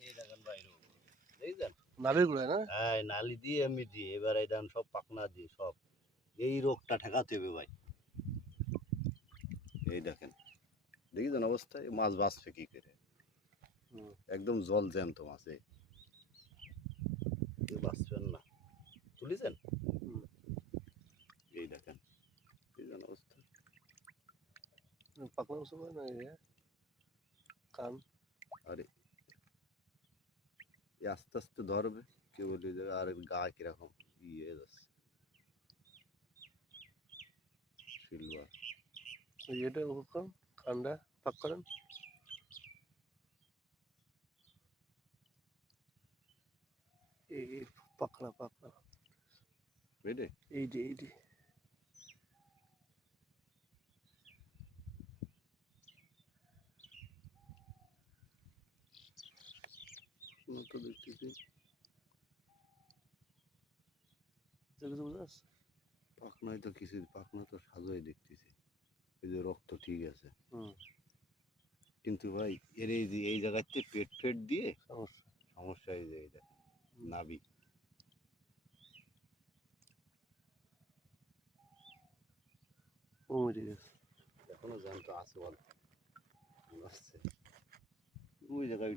এই দেখেন বাইরে দেখছেন নাভির গোড়ায় না? হ্যাঁ নালি দিয়ে আমি দিই এবার এই দেখেন সব পাখনা দিয়ে সব এই রোগটা ঠেকাতে হবে ভাই এই দেখেন দেখেছেন অবস্থায় মাছ বাঁচছে কি করে একদম জল জ্যান্ত মাছে বাঁচবেন না তুলেছেন এই দেখেন দেখেছেন অবস্থা পাকনা উঁচু করে না কান আরে আস্তে আস্তে ধরবে কেউ বলি যে আর গা কিরকম ইয়ে যাচ্ছে সিলভার এটা করেন কানটা পাক করেন এই পাকনা বুঝলে এইটি তো দেখতেছি পাখনায় তো কিছু পাখনা তো সাজাই দেখতেছি এই যে রক্ত ঠিক আছে কিন্তু ভাই এর এই যে এই জায়গাতে পেট ফেট দিয়ে সমস্যা এই যে এই দেখেন নাভি এখনো জ্যান্ত আছে বল আসছে ওই জায়গায়